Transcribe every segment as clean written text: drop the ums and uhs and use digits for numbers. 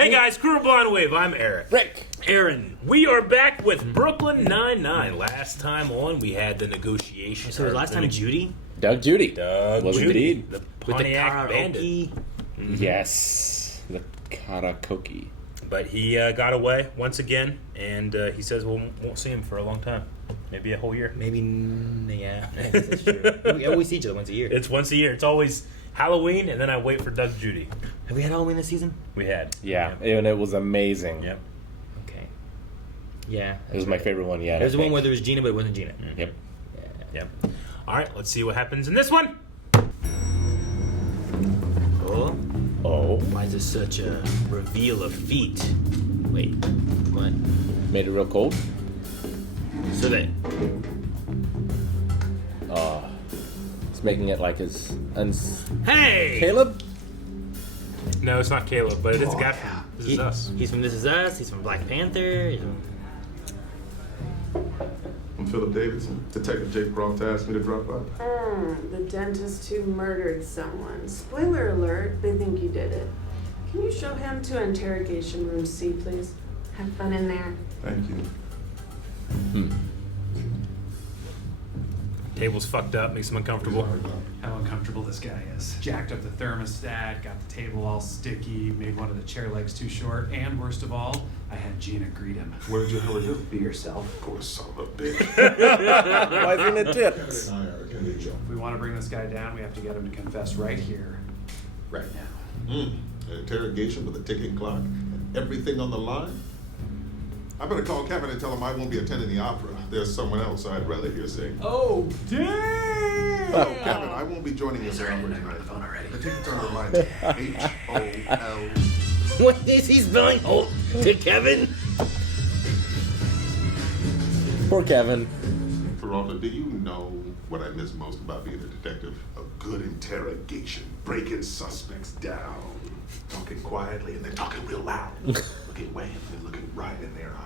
Hey guys, Crew of Blind Wave, I'm Eric. Rick. Aaron, we are back with Brooklyn Nine-Nine. Last time on, we had the negotiation. So last time Judy? Doug Judy. Doug Was Judy, indeed. the With the Pontiac Bandit. karaoke? Yes. The karaoke. But he got away once again, and he says we won't see him for a long time. Maybe a whole year. Maybe, yeah. I guess that's true. We always see each other once a year. It's once a year. It's always Halloween, and then I wait for Doug Judy. Have we had Halloween this season? We had. Yeah, and it was amazing. Yep. Okay. Yeah. It was my favorite one yet. There was the one where there was Gina, but it wasn't Gina. Yep. Yeah. Yep. All right, let's see what happens in this one. Oh. Oh. Why is this such a reveal of feet? Wait. What? Made it real cold? So that. It's making it like his... Hey! Caleb? No, it's not Caleb, but it is a guy from This Is Us. He's from This Is Us. He's from Black Panther. He's from... I'm Philip Davidson. Detective Jake Croft asked me to drop by. The dentist who murdered someone. Spoiler alert, they think you did it. Can you show him to interrogation room C, please? Have fun in there. Thank you. Table's fucked up, makes him uncomfortable. How uncomfortable this guy is. Jacked up the thermostat, got the table all sticky, made one of the chair legs too short, and worst of all, I had Gina greet him. What did you do? Be yourself. Poor son of a bitch. Why is he in the tips? If we want to bring this guy down, we have to get him to confess right here, right now. An interrogation with a ticking clock and everything on the line? I better call Kevin and tell him I won't be attending the opera. There's someone else I'd rather hear sing. Oh, damn! Oh, Kevin, I won't be joining you He's for already opera on the tonight. phone already. The ticket's under my name. H-O-L. What is he spelling Holt to Kevin? Poor Kevin. Peralta, do you know what I miss most about being a detective? A good interrogation, breaking suspects down, talking quietly and then talking real loud, looking away and then looking right in their eyes.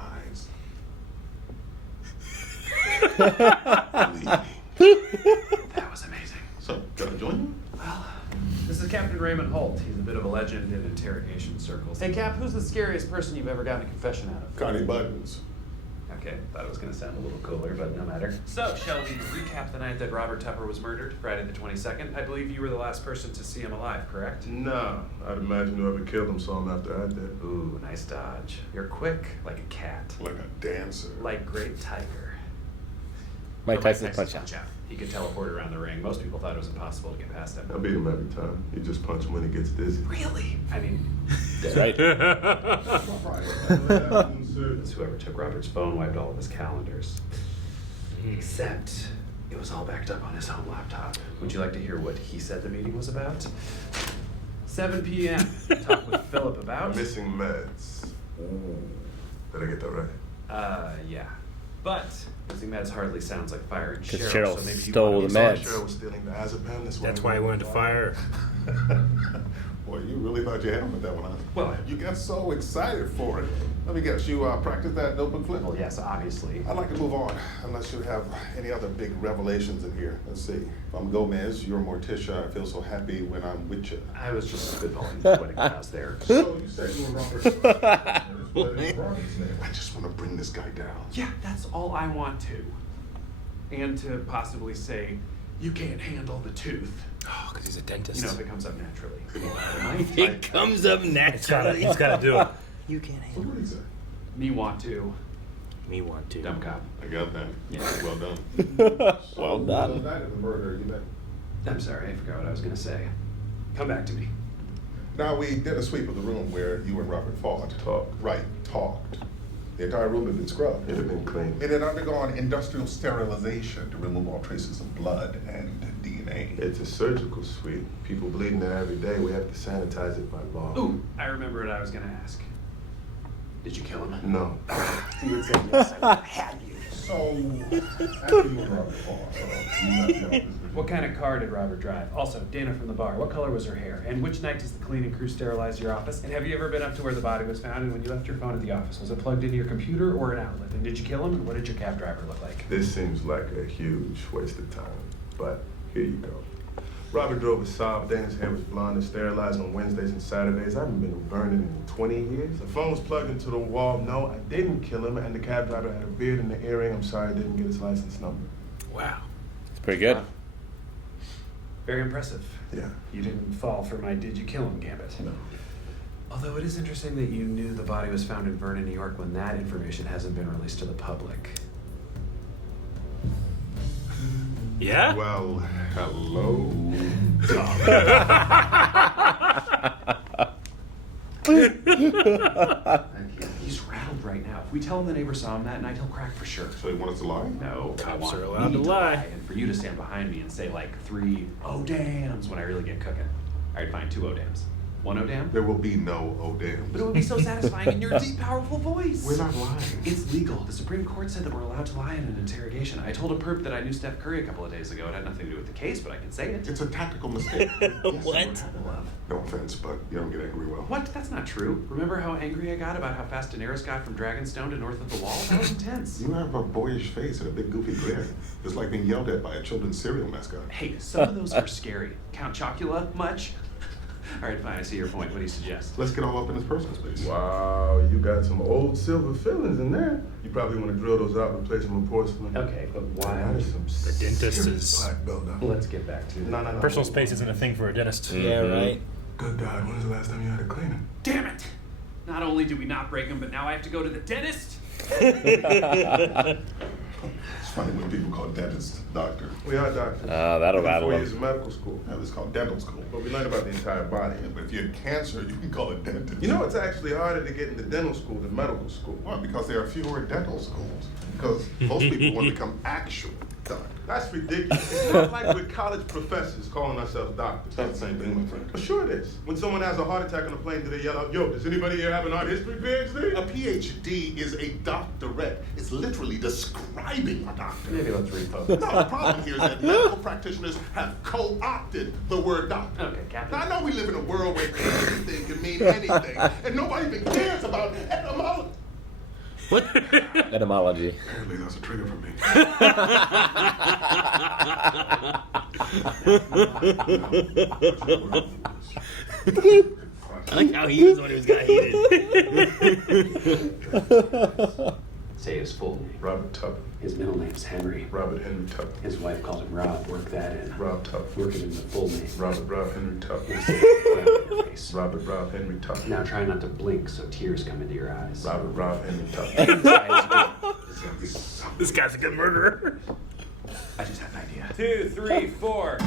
Believe me. That was amazing. So, can I join you? Well, this is Captain Raymond Holt. He's a bit of a legend in interrogation circles. Hey, Cap, who's the scariest person you've ever gotten a confession out of? Connie Buttons. Okay, thought it was going to sound a little cooler, but no matter. So, shall we recap the night that Robert Tupper was murdered, Friday the 22nd? I believe you were the last person to see him alive, correct? No, I'd imagine whoever killed him saw him after I did. Ooh, nice dodge. You're quick, like a cat. Like a dancer. Like Great Tiger. Mike Or Tyson's punch out. He could teleport around the ring. Most people thought it was impossible to get past him. I beat him every time. He just punch him when he gets dizzy. Really? I mean, That's right. whoever took Robert's phone wiped all of his calendars. Except it was all backed up on his home laptop. Would you like to hear what he said the meeting was about? 7 p.m. Talk with Philip about... Missing meds. Ooh. Did I get that right? Yeah. But missing meds hardly sounds like firing 'Cause Cheryl, Cheryl so maybe stole you the want meds. Cheryl was stealing the diazepam. That's why he wanted to fire her. Boy, you really thought you had him with that one, huh? Well, You got so excited for it. Let me guess, you practiced that notebook flip? well, yes, obviously. I'd like to move on, unless you have any other big revelations in here. Let's see. If I'm Gomez, you're Morticia. I feel so happy when I'm with you. I was just spitballing the wedding vows there. So you said you were Robert. But in Robert's name, I just want to bring this guy down. Yeah, that's all I want to. And to possibly say, you can't handle the tooth. Oh, because he's a dentist. You know, if it comes up naturally. It comes up naturally. He's got to do it. You can't So handle what did he say? Me want to. Me want to. Dumb cop. I got that. Yeah. Well done. Well done. The night of the murder, you met. I'm sorry, I forgot what I was going to say. Come back to me. Now, we did a sweep of the room where you and Robert fought. Talked. Right, talked. The entire room had been scrubbed. It had been cleaned. It had undergone industrial sterilization to remove all traces of blood and DNA. It's a surgical suite. People bleeding there every day. We have to sanitize it by law. Ooh, I remember what I was going to ask. Did you kill him? No. You would say yes, I would have you. So, after you and Robert fought, you left the office. What kind of car did Robert drive? Also, Dana from the bar, what color was her hair? And which night does the cleaning crew sterilize your office? And have you ever been up to where the body was found? And when you left your phone at the office, was it plugged into your computer or an outlet? And did you kill him? And what did your cab driver look like? This seems like a huge waste of time, but here you go. Robert drove a Saab, then his hair was blonde and sterilized on Wednesdays and Saturdays. I haven't been burning in 20 years. The phone was plugged into the wall. No, I didn't kill him, and the cab driver had a beard and an earring. I'm sorry I didn't get his license number. Wow. It's pretty good. Very impressive. Yeah. You didn't fall for my did you kill him gambit. No. Although it is interesting that you knew the body was found in Vernon, New York when that information hasn't been released to the public. Yeah? Well, hello. He's rattled right now. If we tell him the neighbor saw him that night, he'll crack for sure. So you want us to lie? No, I Cops want are allowed me to lie. and for you to stand behind me and say like 3 oh dams when I really get cooking. All right, fine, 2 oh dams. 1 oh dam? There will be no oh damn. But it would be so satisfying in your deep, powerful voice. We're not lying. It's legal. The Supreme Court said that we're allowed to lie in an interrogation. I told a perp that I knew Steph Curry a couple of days ago. It had nothing to do with the case, but I can say it. It's a tactical mistake. What? No offense, but you don't get angry well. What? That's not true. Remember how angry I got about how fast Daenerys got from Dragonstone to north of the wall? That was intense. You have a boyish face and a big goofy grin. It's like being yelled at by a children's cereal mascot. Hey, some of those are scary. Count Chocula, much? All right, fine, I see your point. What do you suggest? Let's get all up in his personal space. Wow, you got some old silver fillings in there. You probably want to drill those out and replace them with porcelain. Okay, but why? That is some The dentist serious is- plaque buildup. Let's get back to it. No. Personal space isn't a thing for a dentist. Yeah, right. Good God, when was the last time you had a cleaner? Damn it! Not only do we not break them, but now I have to go to the dentist? It's funny when people call dentists doctor. We are doctors. That'll rattle 4 him. years of medical school. That was called dental school. But we learn about the entire body. Yeah, but if you had cancer, you can call it dentist. You know, it's actually harder to get into dental school than medical school. Well, because there are fewer dental schools. Because most people want to become actual doctors. That's ridiculous. It's not like we're college professors calling ourselves doctors. It's not the same thing, my friend. Well, sure it is. When someone has a heart attack on a plane, do they yell out, yo, does anybody here have an art history PhD? A PhD is a doctorate. It's literally describing a doctor. Maybe let's refocus. No, the problem here is that medical practitioners have co-opted the word doctor. Okay, Captain. Now, I know we live in a world where anything can mean anything, and nobody even cares about etymology. What? Etymology. Apparently, that's a trigger for me. I like how he was when he was got heated. Say his full name. Robert Tupper. His middle name's Henry. Robert Henry Tupper. His wife called him Rob. Work that in. Rob Tupper. Work it in the full name. Robert Henry Tupper. Now say it flat on your face. Robert Henry Tupper. Now try not to blink so tears come into your eyes. Robert Henry Tupper. This guy's a good murderer. I just had an idea. 2, 3, 4.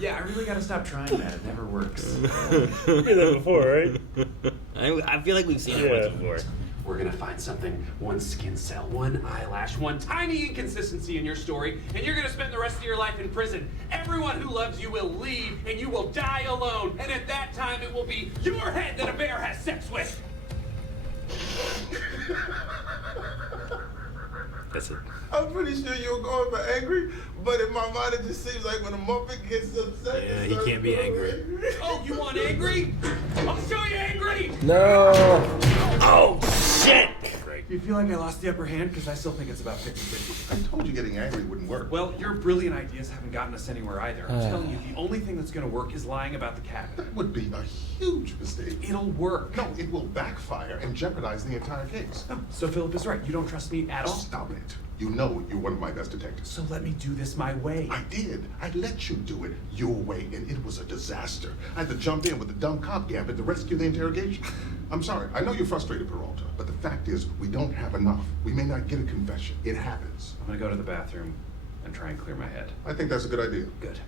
Yeah, I really gotta stop trying that. It never works. You heard that before, right? I feel like we've seen it once before. We're gonna find something, one skin cell, one eyelash, one tiny inconsistency in your story, and you're gonna spend the rest of your life in prison. Everyone who loves you will leave, and you will die alone. And at that time, it will be your head that a bear has sex with. That's it. I'm pretty sure you're going for angry, but in my mind it just seems like when a Muppet gets upset. Yeah, he can't be angry. Oh, you want angry? I'll show you angry. No. Oh, shit! Great. Do you feel like I lost the upper hand? Because I still think it's about 50-50. I told you getting angry wouldn't work. Well, your brilliant ideas haven't gotten us anywhere either. I'm telling you, the only thing that's gonna work is lying about the cabin. That would be a huge mistake. It'll work. No, it will backfire and jeopardize the entire case. Oh, so Philip is right. You don't trust me at all? Stop it. You know you're one of my best detectives. So let me do this my way. I did. I let you do it your way, and it was a disaster. I had to jump in with the dumb cop gambit to rescue the interrogation. I'm sorry. I know you're frustrated, Peralta, but the fact is we don't have enough. We may not get a confession. It happens. I'm gonna go to the bathroom and try and clear my head. I think that's a good idea. Good.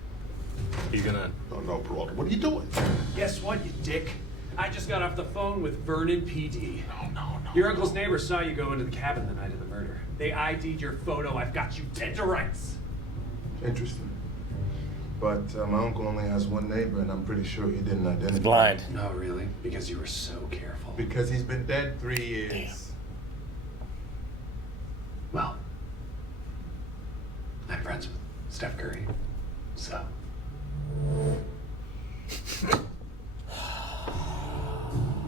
He's gonna. Oh, no, Peralta. What are you doing? Guess what, you dick? I just got off the phone with Vernon PD. No. Your uncle's neighbor saw you go into the cabin the night of the murder. They ID'd your photo. I've got you dead to rights. Interesting. But my uncle only has one neighbor, and I'm pretty sure he didn't identify. He's blind. No, really? Because you were so careful. Because he's been dead 3 years. Well, I'm friends with Steph Curry, so.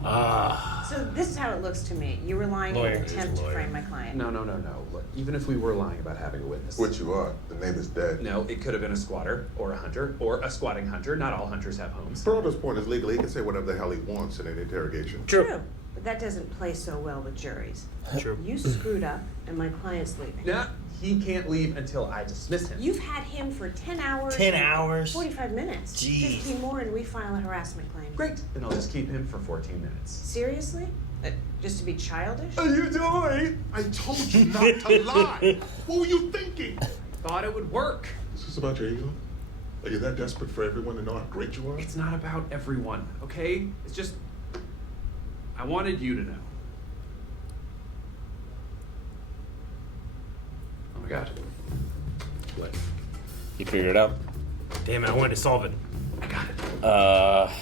Ah. So this is how it it looks to me. You were lying in Lawyer an is attempt to lawyer. frame my client. No. Look, even if we were lying about having a witness. Which you are. The neighbor's dead. No, it could have been a squatter or a hunter or a squatting hunter. Not all hunters have homes. Broder's point is legally, he can say whatever the hell he wants in an interrogation. True. But that doesn't play so well with juries. True. You screwed up, and my client's leaving. Nah, he can't leave until I dismiss him. You've had him for 10 hours. 10 and hours? 45 minutes. Jeez. 15 more, and we file a harassment claim. Great. Then I'll just keep him for 14 minutes. Seriously? Just to be childish? Are you doing? I told you not to lie. What were you thinking? Thought it would work. Is this about your ego? Are you that desperate for everyone to know how great you are? It's not about everyone, okay? It's just, I wanted you to know. Oh my God. What? You figured it out? Damn it, I wanted to solve it. I got it.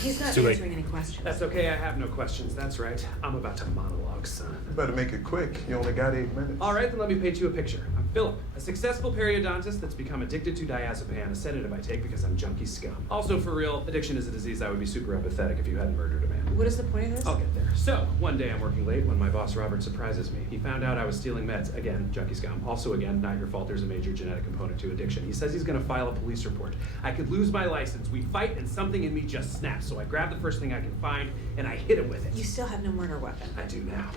He's not Too late. answering any questions. That's okay, I have no questions. That's right. I'm about to monologue, son. You better make it quick. You only got 8 minutes. All right, then let me paint you a picture. I'm Philip, a successful periodontist that's become addicted to diazepam, a sedative I take because I'm junkie scum. Also, for real, addiction is a disease I would be super empathetic if you hadn't murdered a man. What is the point of this? I'll get there. So, one day I'm working late when my boss Robert surprises me. He found out I was stealing meds. Again, junkie scum. Also, again, not your fault. There's a major genetic component to addiction. He says he's going to file a police report. I could lose my license. We fight and something in me just snaps. So I grab the first thing I can find and I hit him with it. You still have no murder weapon. I do now.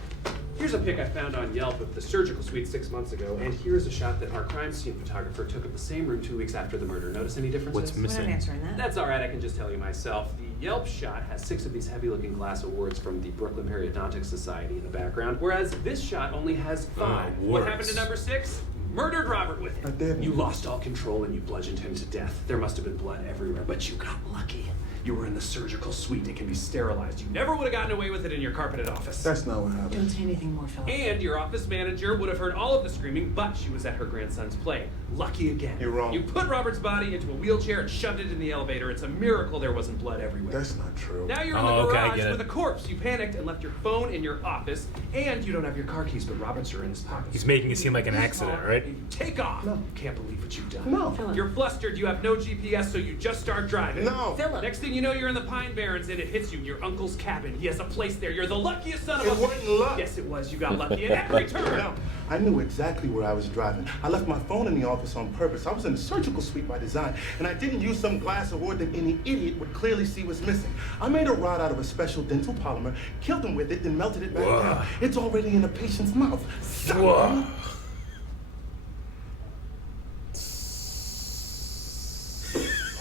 Here's a pic I found on Yelp of the surgical suite 6 months ago, and here's a shot that our crime scene photographer took of the same room 2 weeks after the murder. Notice any differences? What's We're missing? not answering that. That's all right, I can just tell you myself. The Yelp shot has 6 of these heavy-looking glass awards from the Brooklyn Periodontic Society in the background, whereas this shot only has 5. What happened to number 6? Murdered Robert with it. I didn't. You lost all control and you bludgeoned him to death. There must have been blood everywhere, but you got lucky. You were in the surgical suite. It can be sterilized. You never would have gotten away with it in your carpeted office. That's not what happened. Don't say anything more, Philip. And your office manager would have heard all of the screaming, but she was at her grandson's play. Lucky again. You're wrong. You put Robert's body into a wheelchair and shoved it in the elevator. It's a miracle there wasn't blood everywhere. That's not true. Now you're in the Oh, okay, I garage get it. with a corpse. You panicked and left your phone in your office, and you don't have your car keys, but Robert's are in his pocket. He's making it seem like an accident, right? And you take off. No. You can't believe what you've done. No. Philip. You're flustered. You have no GPS, so you just start driving. No. Philip. Next thing you know, you're in the Pine Barrens, and it hits you. Your uncle's cabin. He has a place there. You're the luckiest son of a... It wasn't luck. Yes, it was. You got lucky at every turn. No, I knew exactly where I was driving. I left my phone in the office on purpose. I was in the surgical suite by design, and I didn't use some glass award that any idiot would clearly see was missing. I made a rod out of a special dental polymer, killed him with it, then melted it back down. It's already in the patient's mouth. Whoa.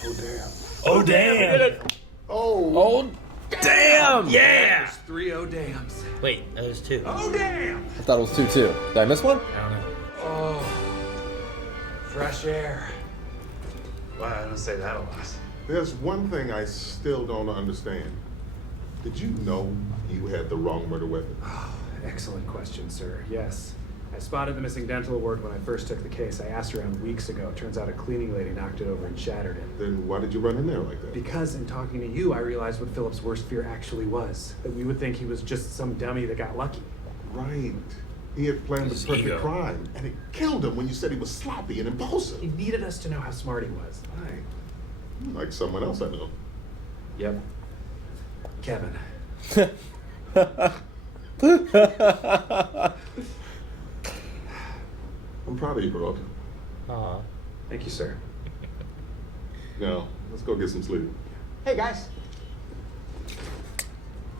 Oh, damn. Oh, damn. We did it. Oh, damn! Yeah. There's 3 oh dams. Wait, that was 2. Oh, damn! I thought it was 2 too. Did I miss one? I don't know. Oh, fresh air. Wow, I don't say that a lot. There's one thing I still don't understand. Did you know you had the wrong murder weapon? Excellent question, sir. Yes. I spotted the missing dental award when I first took the case. I asked around weeks ago. Turns out a cleaning lady knocked it over and shattered it. Then why did you run in there like that? Because in talking to you, I realized what Philip's worst fear actually was. That we would think he was just some dummy that got lucky. Right. He had planned His the perfect ego. crime, and it killed him when you said he was sloppy and impulsive. He needed us to know how smart he was. Right. Like someone else I know. Yep. Kevin. I'm proud of you, bro. Aw. Thank you, sir. Now, let's go get some sleep. Hey guys.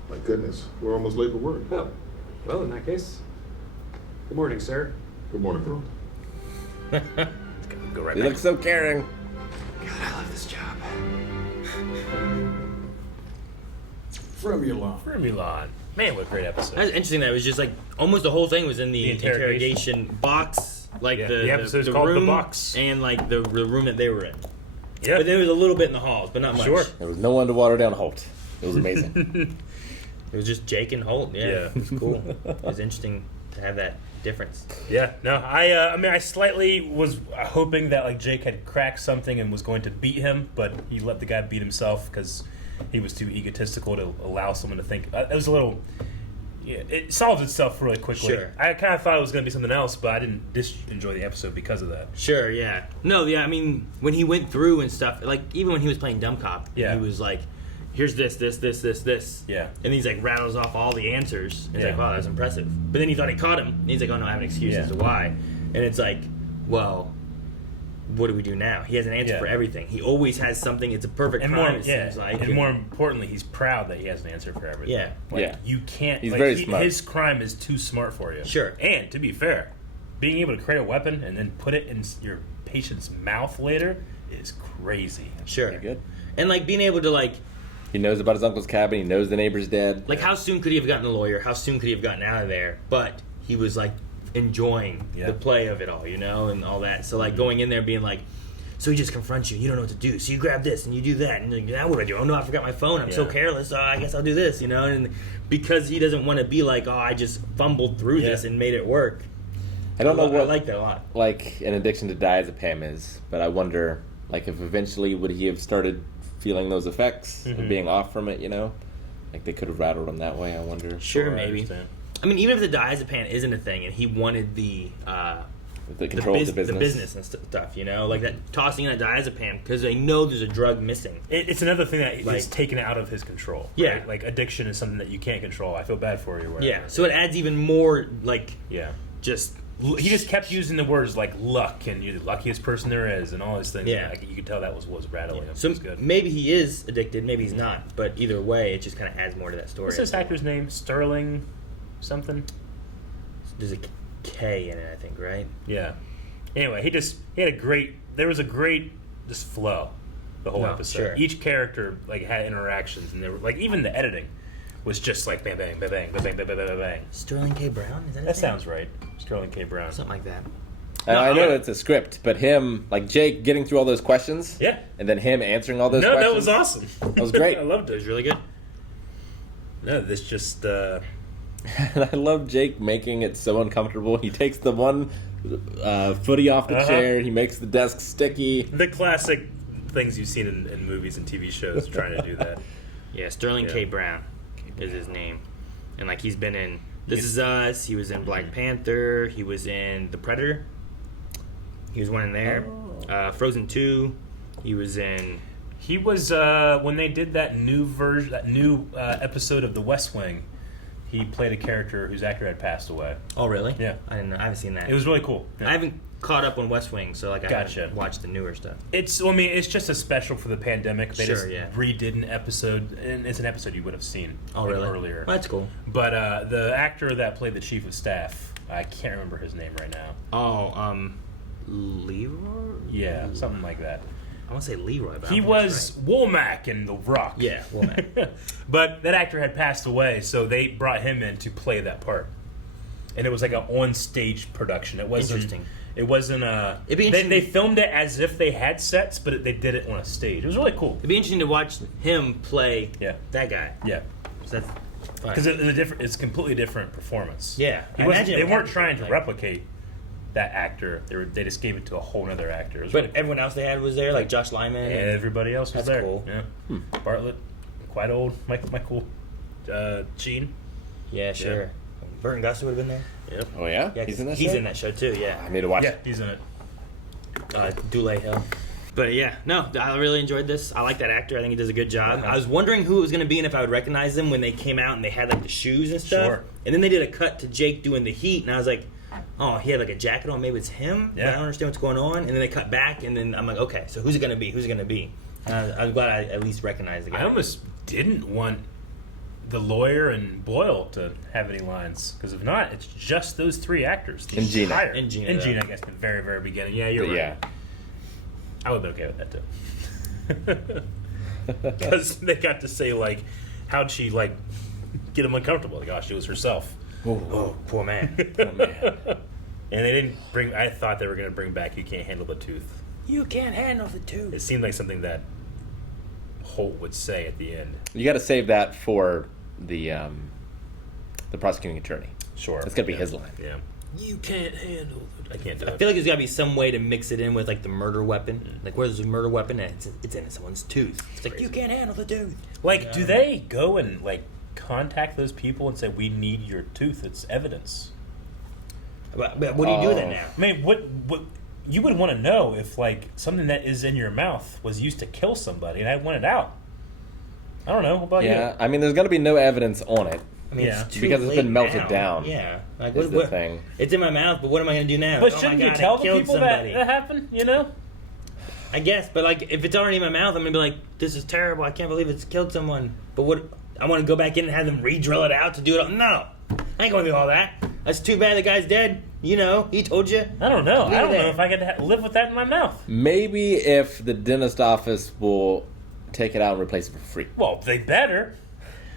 My goodness, we're almost late for work. Oh, well, in that case, good morning, sir. Good morning, bro. Go right You back. look so caring. God, I love this job. Fremulon. Man, what a great episode. That's interesting. That it was just like almost the whole thing was in the The interrogation. interrogation box, like Yeah, the the episode's the called The room Box. and like the room that they were in. Yeah. But there was a little bit in the halls, but not much. Sure. There was no one to water down Holt. It was amazing. It was just Jake and Holt. Yeah, Yeah. it was cool. It was interesting to have that difference. Yeah, no, I mean, I slightly was hoping that like Jake had cracked something and was going to beat him, but he let the guy beat himself because he was too egotistical to allow someone to think. It was a little. Yeah, it solved itself really quickly. Sure. I kind of thought it was going to be something else, but I didn't enjoy the episode because of that. Sure, yeah. No, yeah, I mean, when he went through and stuff, like, even when he was playing Dumb Cop, Yeah. he was like, here's this. Yeah. And he's like rattles off all the answers. It's Yeah. like, wow, that's impressive. But then he thought he caught him. And he's like, oh no, I have an excuse Yeah. as to why. And it's like, well, what do we do now? He has an answer Yeah. for everything. He always has something. It's a perfect And crime, more, it yeah, seems like. and more importantly, he's proud that he has an answer for everything. Yeah. Like, Yeah. you can't. He's like, very smart. His crime is too smart for you. Sure. And to be fair, being able to create a weapon and then put it in your patient's mouth later is crazy. Sure. Pretty good. And like being able to like He knows about his uncle's cabin. He knows the neighbor's dead. Like, how soon could he have gotten a lawyer? How soon could he have gotten out of there? But he was, like, enjoying the play of it all, you know, and all that. So, like, going in there and being like, so he just confronts you. You don't know what to do. So you grab this and you do that. And you're like, now what do I do? Oh, no, I forgot my phone. I'm so careless. I guess I'll do this, you know. And because he doesn't want to be like, oh, I just fumbled through this and made it work. I don't know what I like that a lot. Like an addiction to diazepam is, but I wonder, like, if eventually would he have started feeling those effects of being off from it, you know? Like, they could have rattled him that way, I wonder. Sure, maybe. I mean, even if the diazepam isn't a thing and he wanted the control of the business. the business and stuff, you know? Like, that tossing in a diazepam because they know there's a drug missing. It's another thing that Like- is taken out of his control. Yeah. Right? Like, addiction is something that you can't control. I feel bad for you. Whatever. Yeah, so it adds even more, like, Yeah. just... He just kept using the words like luck and you're the luckiest person there is and all these things. Yeah. Like, you could tell that was rattling him. So It was good. maybe he is addicted, maybe he's not. But either way, it just kind of adds more to that story. What's this actor's name? Sterling something? There's a K in it, I think, right? Yeah. Anyway, he had a great, there was a great just flow the whole No, episode. sure. Each character like had interactions and they were like, even the editing was just like bang bang bang bang bang bang bang bang bang bang. Sterling K. Brown? Is that his That name? sounds right. Sterling K. Brown. Something like that. And No, I know I- it's a script, but him, like Jake, getting through all those questions, Yeah. and then him answering all those No, questions. that was awesome. That was great. I loved It it. was really good. No, this just And I love Jake making it so uncomfortable. He takes the one footy off the Uh-huh. chair. He makes the desk sticky. the classic things you've seen in movies and TV shows trying to do that. Yeah, Sterling Yeah. K. Brown is his name. And, like, he's been in This Is Us. He was in Black Panther. He was in The Predator. He was one in there. Frozen 2. He was in... He was when they did that new episode of The West Wing. He played a character whose actor had passed away. Oh, really? Yeah. I didn't know. I haven't seen that. It was really cool. Yeah. I haven't caught up on West Wing, so, like, I Gotcha. haven't watched the newer stuff. It's just a special for the pandemic. They Sure, just yeah. redid an episode, and it's an episode you would have seen Oh, really? earlier. Well, that's cool. But the actor that played the chief of staff, I can't remember his name right now. Oh, Leroy? Yeah, something like that. I want to say Leroy, but I He don't think was that's Womack in The Rock. right. Yeah, Womack. But that actor had passed away, so they brought him in to play that part. And it was like an on-stage production. It wasn't. Interesting. It wasn't It'd be They interesting- filmed it as if they had sets, but they did it on a stage. It was really cool. It'd be interesting to watch him play Yeah. that guy. Yeah, So that's fun. because it's a completely different performance. Yeah, He I wasn't- imagine it they would weren't have trying been, to like- replicate that actor. They just gave it to a whole other actor. It was But really- everyone else they had was there, like Josh Lyman. and And everybody else was That's there. cool. Yeah, Bartlett, quite old. Michael, Sheen. yeah, sure. Burton Guster would have been there. Yep. Oh yeah, Yeah, he's in that. He's show? in that show too. Yeah. I need to watch. Yeah, it. he's in it. Dule Hill. But yeah, no, I really enjoyed this. I like that actor. I think he does a good job. I was wondering who it was going to be and if I would recognize them when they came out and they had like the shoes and stuff. Sure. And then they did a cut to Jake doing the heat, and I was like, oh, he had like a jacket on. Maybe it's him. But Yeah. I don't understand what's going on. And then they cut back, and then I'm like, okay, so who's it going to be? Who's it going to be? And I'm glad I at least recognized the guy. I almost didn't want the lawyer and Boyle to have any lines, because if not, it's just those three actors. the And Gina. entire- And Gina, And though. Gina, I guess, in the very, very beginning. Yeah, you're But right. yeah. I would have been okay with that too. Because they got to say, like, how'd she, like, get him uncomfortable? Like, oh, she was herself. Oh, poor man. Oh, man. And they didn't bring, I thought they were going to bring back You Can't Handle the Tooth. You can't handle the It tooth. seemed like something that Holt would say at the end. You got to save that for the prosecuting attorney. Sure. That's gotta be Yeah. his line. Yeah. You can't handle the... I can't do I it. feel like there's got to be some way to mix it in with like the murder weapon. Like, where's the murder weapon? And it's in someone's tooth. It's like, you can't handle the tooth. Like, do they go and, like, contact those people and say, we need your tooth, it's evidence? But what do you do then Oh. now? I mean, what you would want to know if, like, something that is in your mouth was used to kill somebody, and I want it out. I don't know. What about Yeah, you? I mean, there's going to be no evidence on it. I mean, Yeah. it's too Because it's late been melted now. down. Yeah. Like, Is the thing. It's in my mouth, but what am I going to do now? But Oh my shouldn't you God, tell I the killed people somebody. that happened? You know? I guess, but like, if it's already in my mouth, I'm going to be like, this is terrible. I can't believe it's killed someone. But what? I want to go back in and have them re-drill it out to do it. No. I ain't going to do all that. That's too bad the guy's dead. You know, he told you. I don't know. Leave I don't it know there. if I could live with that in my mouth. Maybe if the dentist office will take it out and replace it for free. Well, they better.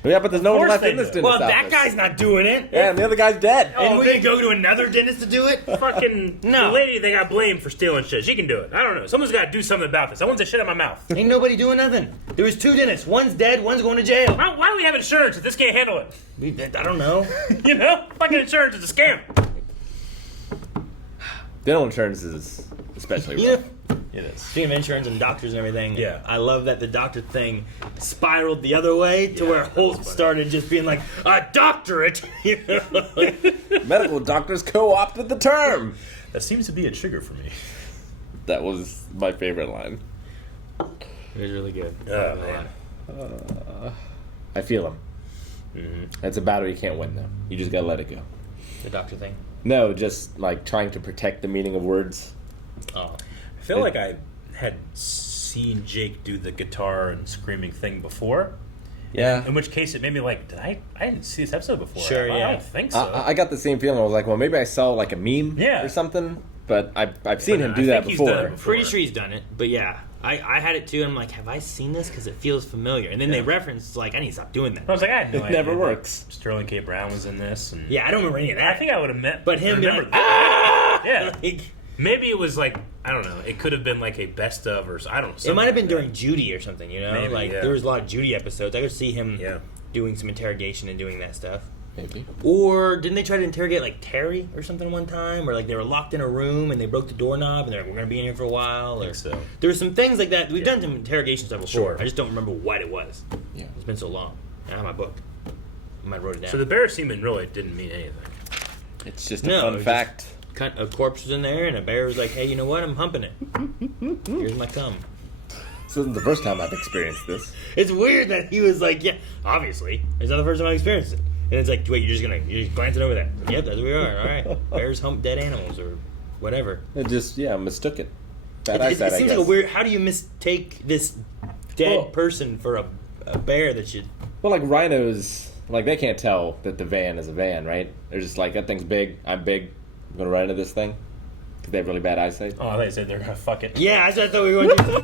Yeah, but there's no one course left they in this do. dentist Well, that office. guy's not doing it. Yeah, and the other guy's dead. And Oh, we're they- going to go to another dentist to do it? Fucking No. the lady they got blamed for stealing shit. She can do it. I don't know. Someone's got to do something about this. I want the shit in my mouth. Ain't nobody doing nothing. There was 2 dentists. One's dead, one's going to jail. Why do we have insurance if this can't handle it? I don't know. You know? Fucking insurance is a scam. Dental insurance is especially You rough. know, It is. speaking of insurance and doctors and everything, Yeah. I love that the doctor thing spiraled the other way to where Holt started just being like, a doctorate! You know? Medical doctors co-opted the term. That seems to be a trigger for me. That was my favorite line. It was really good. Oh, man. I feel him. Mm-hmm. It's a battle you can't win, though. You just gotta let it go. The doctor thing. No, just like trying to protect the meaning of words. Oh. I feel like I had seen Jake do the guitar and screaming thing before. Yeah. In which case, it made me like, I didn't see this episode before. Sure, I yeah. don't think so. I got the same feeling. I was like, well, maybe I saw like a meme Yeah. or something. But I've seen But him no, do I that think he's done before. it before. Pretty sure he's done it, but yeah. I had it too, and I'm like, have I seen this? Because it feels familiar. And then they referenced, like, I need to stop doing that. I was like, I had no It idea never that works. Sterling K. Brown was in this. And Yeah, I don't remember any of that. I think I would have met. But him being remembered like, that. ah! Yeah. Like, Maybe it was like, I don't know. It could have been like a best of or I don't know. it might have been something like during Judy or something, you know? Maybe, like, yeah. there was a lot of Judy episodes. I could see him Yeah. doing some interrogation and doing that stuff. Maybe. Or didn't they try to interrogate, like, Terry or something one time? Or, like, they were locked in a room and they broke the doorknob and they're like, we're going to be in here for a while? I Or think so. there were some things like that. We've done some interrogation stuff before. Sure. I just don't remember what it was. Yeah. It's been so long. I have my book. I might have wrote it down. So the bear semen really didn't mean anything. It's just a No, fun it's fact. A corpse was in there, and a bear was like, hey, you know what? I'm humping it. Here's my cum. This isn't the first time I've experienced this. It's weird that he was like, yeah, obviously. It's not the first time I experienced it. And it's like, wait, you're just glancing over there. Yep, that's where we are. All right. Bears hump dead animals or whatever. It just, mistook it. Bad It eyesight, I seems guess. like a weird, how do you mistake this dead Well- person for a bear that should... Well, like rhinos, like they can't tell that the van is a van, right? They're just like, that thing's big, I'm big, I'm gonna run into this thing. Because they have really bad eyesight. Oh, they said they're gonna fuck it. Yeah, that's what I thought we were going to do.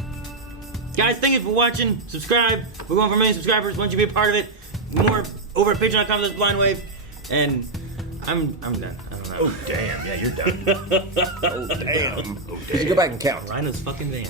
Guys, thank you for watching. Subscribe. We're going for a million subscribers. Why don't you be a part of it? More over at patreon.com/blindwave. And I'm done. I don't know. Oh damn! Yeah, you're done. You should go back and count. Rhino's fucking van.